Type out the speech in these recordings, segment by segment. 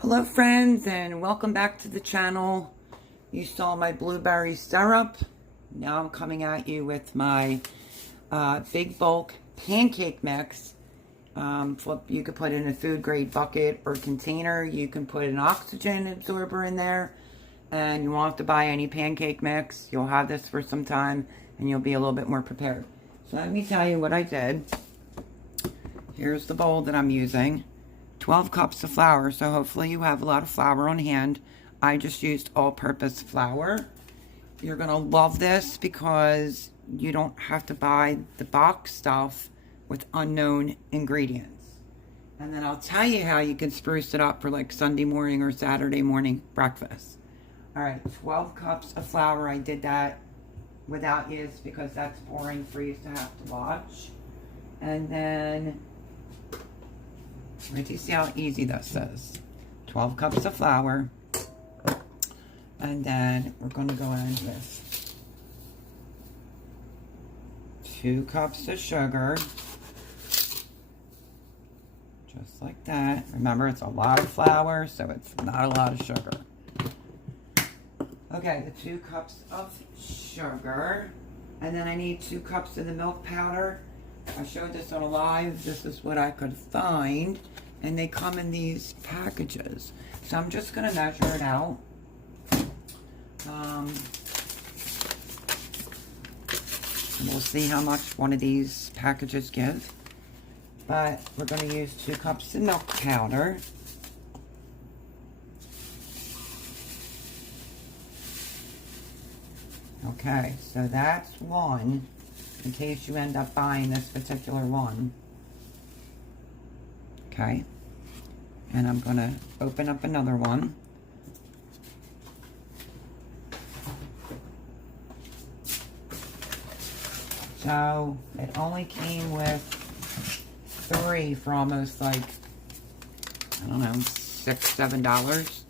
Hello friends, and welcome back to the channel. You saw my blueberry syrup. Now I'm coming at you with my big bulk pancake mix. You could put in a food grade bucket or container. You can put an oxygen absorber in there, and you won't have to buy any pancake mix. You'll have this for some time and you'll be a little bit more prepared. So let me tell you what I did. Here's the bowl that I'm using. 12 cups of flour, so hopefully you have a lot of flour on hand. I just used all-purpose flour. You're going to love this because you don't have to buy the box stuff with unknown ingredients. And then I'll tell you how you can spruce it up for like Sunday morning or Saturday morning breakfast. Alright, 12 cups of flour. I did that without yeast because that's boring for you to have to watch. And then do you see how easy this is? 12 cups of flour. And then we're going to go in with 2 cups of sugar. Just like that. Remember, it's a lot of flour, so it's not a lot of sugar. Okay, the 2 cups of sugar. And then I need 2 cups of the milk powder. I showed this on a live. This is what I could find. And they come in these packages. So I'm just going to measure it out. And we'll see how much one of these packages give. But we're going to use 2 cups of milk powder. Okay, so that's one. In case you end up buying this particular one. Okay. And I'm going to open up another one. So it only came with 3 for almost like, I don't know, $6, $7.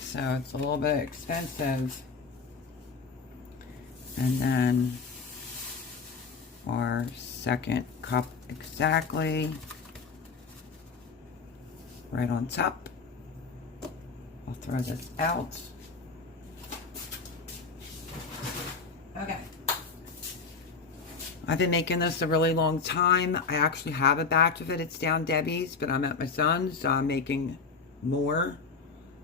So it's a little bit expensive. And then our second cup exactly right on top. I'll throw this out. Okay. I've been making this a really long time. I actually have a batch of it. It's down Debbie's, but I'm at my son's, so I'm making more.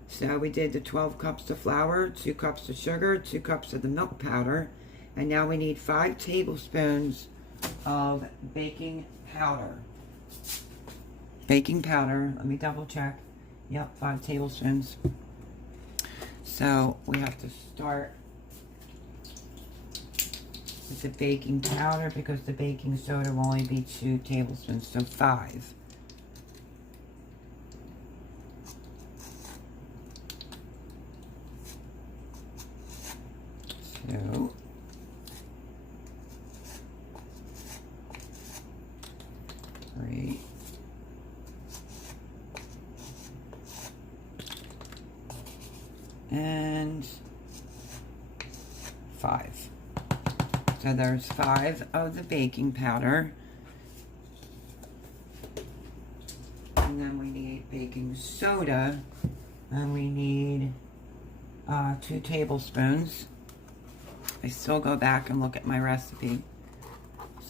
So we did the 12 cups of flour, 2 cups of sugar, 2 cups of the milk powder, and now we need 5 tablespoons of baking powder. Baking powder, let me double check. Yep, 5 tablespoons. So we have to start with the baking powder because the baking soda will only be 2 tablespoons, so 5. So 3. And 5. So there's 5 of the baking powder. And then we need baking soda. And we need 2 tablespoons. I still go back and look at my recipe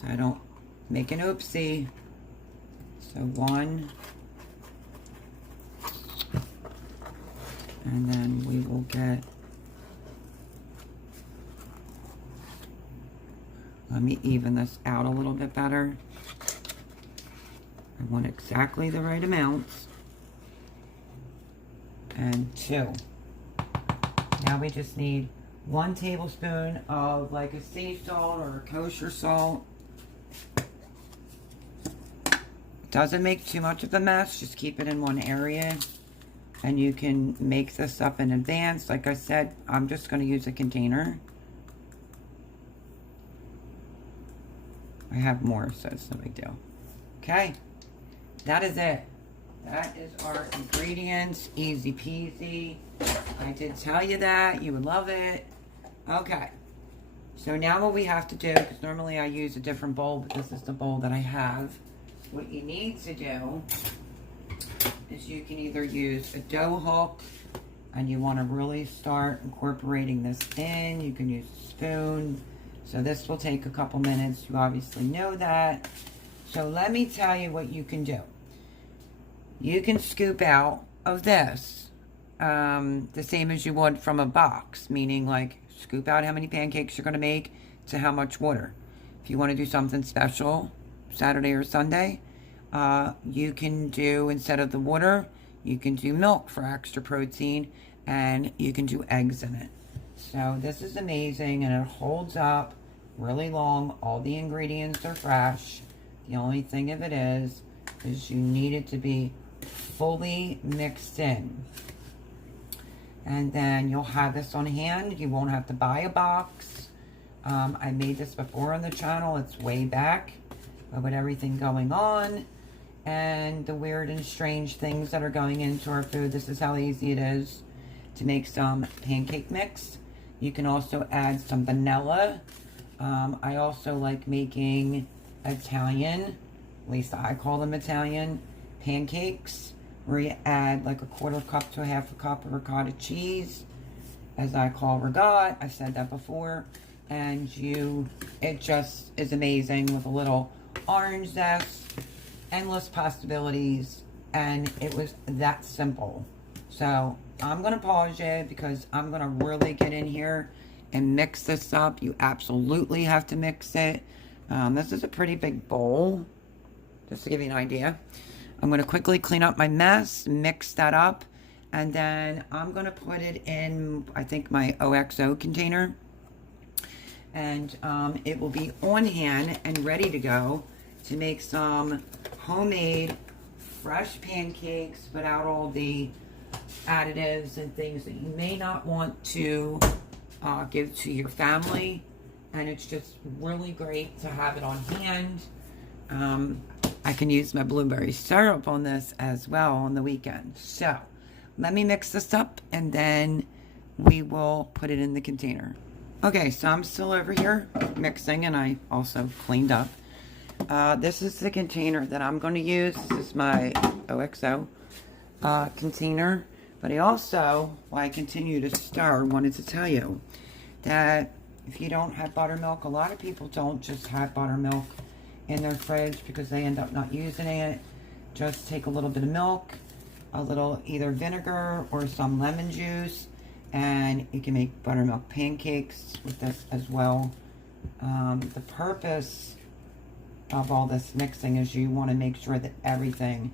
so I don't make an oopsie. So 1. And then we will get, let me even this out a little bit better. I want exactly the right amounts. And 2. Now we just need 1 tablespoon of like a sea salt or a kosher salt. Doesn't make too much of a mess, just keep it in one area. And you can make this up in advance. Like I said, I'm just going to use a container. I have more, so it's no big deal. Okay, that is it. That is our ingredients. Easy peasy. I did tell you that. You would love it. Okay, so now what we have to do, because normally I use a different bowl, but this is the bowl that I have. What you need to do is you can either use a dough hook, and you want to really start incorporating this in. You can use a spoon. So this will take a couple minutes. You obviously know that. So let me tell you what you can do. You can scoop out of this the same as you would from a box, meaning like scoop out how many pancakes you're going to make to how much water. If you want to do something special Saturday or Sunday, you can do, instead of the water, you can do milk for extra protein, and you can do eggs in it. So this is amazing, and it holds up really long. All the ingredients are fresh. The only thing of it is you need it to be fully mixed in. And then you'll have this on hand. You won't have to buy a box. I made this before on the channel. It's way back. But with everything going on and the weird and strange things that are going into our food, this is how easy it is to make some pancake mix. You can also add some vanilla. I also like making Italian, at least I call them Italian, pancakes, where you add like a 1/4 cup to a 1/2 cup of ricotta cheese, as I call regat. I've said that before. And it just is amazing with a little orange zest, endless possibilities, and it was that simple. So I'm going to pause it because I'm going to really get in here and mix this up. You absolutely have to mix it. This is a pretty big bowl, just to give you an idea. I'm going to quickly clean up my mess, mix that up, and then I'm going to put it in, I think, my OXO container. And it will be on hand and ready to go to make some homemade, fresh pancakes without all the additives and things that you may not want to give to your family. And it's just really great to have it on hand. I can use my blueberry syrup on this as well on the weekend. So let me mix this up and then we will put it in the container. Okay, so I'm still over here mixing, and I also cleaned up. This is the container that I'm going to use. This is my OXO container. But I also, while I continue to stir, wanted to tell you that if you don't have buttermilk, a lot of people don't just have buttermilk in their fridge because they end up not using it. Just take a little bit of milk, a little either vinegar or some lemon juice, and you can make buttermilk pancakes with this as well. The purpose of all this mixing is you want to make sure that everything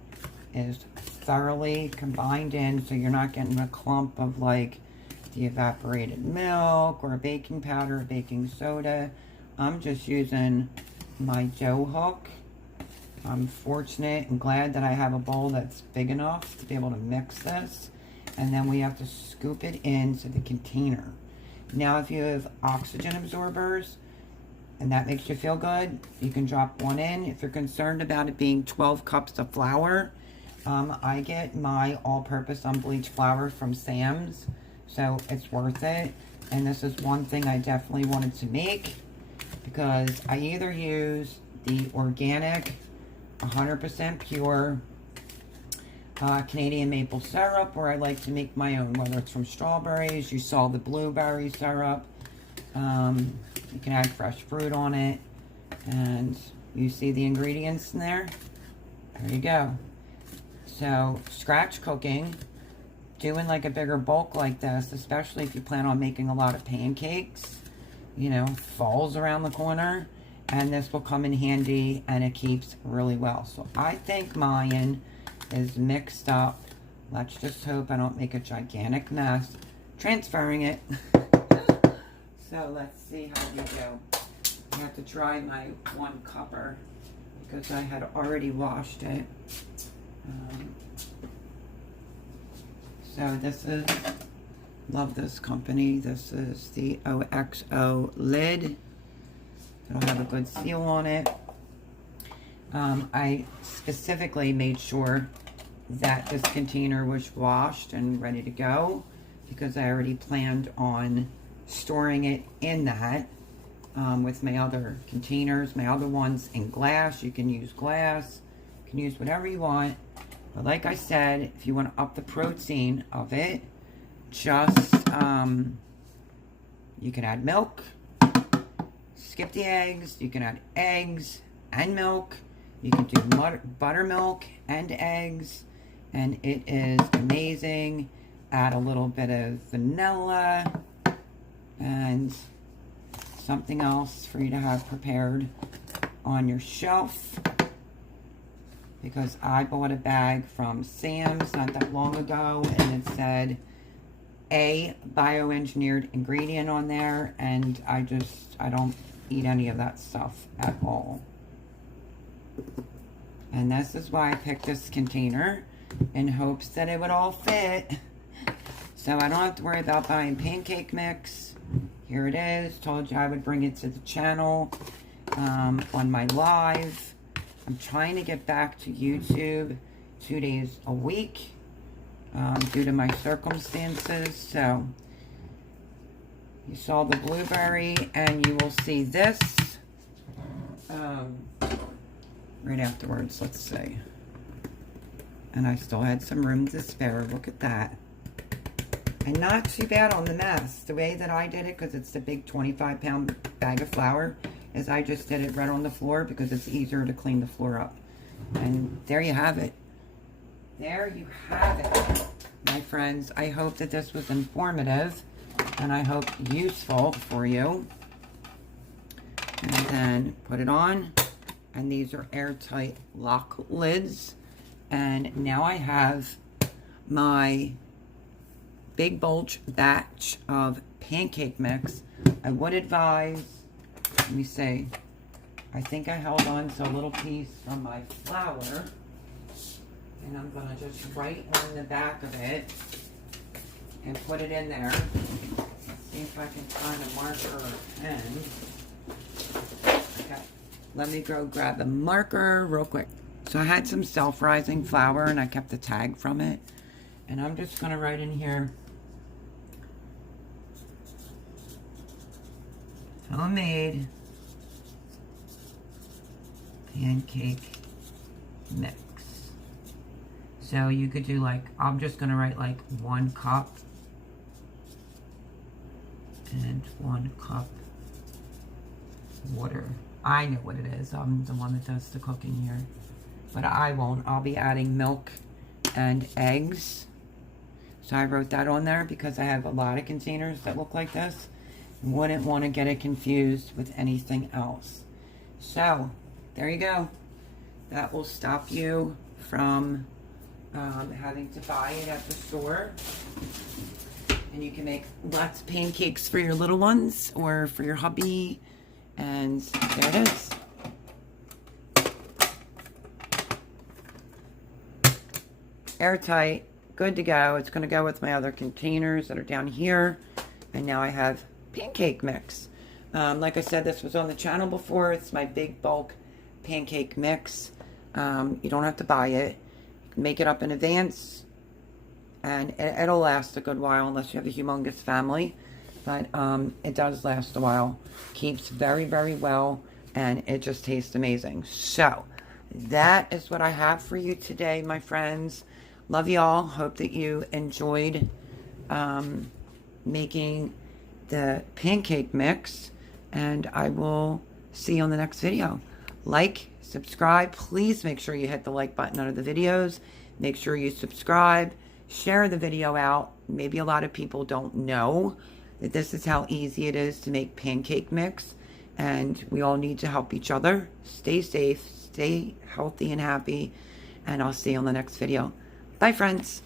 is thoroughly combined in, so you're not getting a clump of like the evaporated milk or baking powder or baking soda. I'm just using my dough hook. I'm fortunate and glad that I have a bowl that's big enough to be able to mix this. And then we have to scoop it into the container. Now, if you have oxygen absorbers and that makes you feel good, you can drop one in. If you're concerned about it being 12 cups of flour, I get my all-purpose unbleached flour from Sam's, so it's worth it. And this is one thing I definitely wanted to make because I either use the organic, 100% pure Canadian maple syrup, or I like to make my own, whether it's from strawberries. You saw the blueberry syrup. You can add fresh fruit on it, and you see the ingredients in there. There you go. So scratch cooking, doing like a bigger bulk like this, especially if you plan on making a lot of pancakes, you know, falls around the corner, and this will come in handy, and it keeps really well. So I think mine is mixed up. Let's just hope I don't make a gigantic mess transferring it. So let's see how we go. I have to dry my 1 cupper because I had already washed it. So this is, love this company. This is the OXO lid. It'll have a good seal on it. I specifically made sure that this container was washed and ready to go because I already planned on storing it in that with my other containers, my other ones in glass. You can use glass, you can use whatever you want. But like I said, if you want to up the protein of it, just, you can add milk, skip the eggs, you can add eggs and milk, you can do buttermilk and eggs, and it is amazing. Add a little bit of vanilla and something else for you to have prepared on your shelf, because I bought a bag from Sam's not that long ago and it said a bioengineered ingredient on there, and I don't eat any of that stuff at all. And this is why I picked this container, in hopes that it would all fit, so I don't have to worry about buying pancake mix. Here it is. Told you I would bring it to the channel on my live. I'm trying to get back to YouTube 2 days a week due to my circumstances. So you saw the blueberry, and you will see this right afterwards. Let's see. And I still had some room to spare. Look at that. And not too bad on the mess. The way that I did it, because it's the big 25-pound bag of flour, is I just did it right on the floor because it's easier to clean the floor up. And there you have it. There you have it, my friends. I hope that this was informative, and I hope useful for you. And then put it on. And these are airtight lock lids. And now I have my big bulge batch of pancake mix. I would advise, let me see, I think I held on to a little piece from my flour, and I'm going to just write on the back of it and put it in there. Let's see if I can find a marker or pen. Okay, let me go grab a marker real quick. So I had some self-rising flour, and I kept the tag from it, and I'm just going to write in here, homemade pancake mix. So you could do like, I'm just going to write like 1 cup and 1 cup water. I know what it is. I'm the one that does the cooking here. But I won't. I'll be adding milk and eggs. So I wrote that on there because I have a lot of containers that look like this. Wouldn't want to get it confused with anything else. So there you go. That will stop you from having to buy it at the store. And you can make lots of pancakes for your little ones or for your hubby. And there it is. Airtight, good to go. It's going to go with my other containers that are down here. And now I have pancake mix. Like I said, this was on the channel before. It's my big bulk pancake mix. You don't have to buy it. You can make it up in advance, and it'll last a good while unless you have a humongous family. But it does last a while. Keeps very, very well, and it just tastes amazing. So that is what I have for you today, my friends. Love y'all. Hope that you enjoyed making the pancake mix, and I will see you on the next video. Like, subscribe. Please make sure you hit the like button under the videos. Make sure you subscribe. Share the video out. Maybe a lot of people don't know that this is how easy it is to make pancake mix, and we all need to help each other. Stay safe, stay healthy and happy, and I'll see you on the next video. Bye, friends.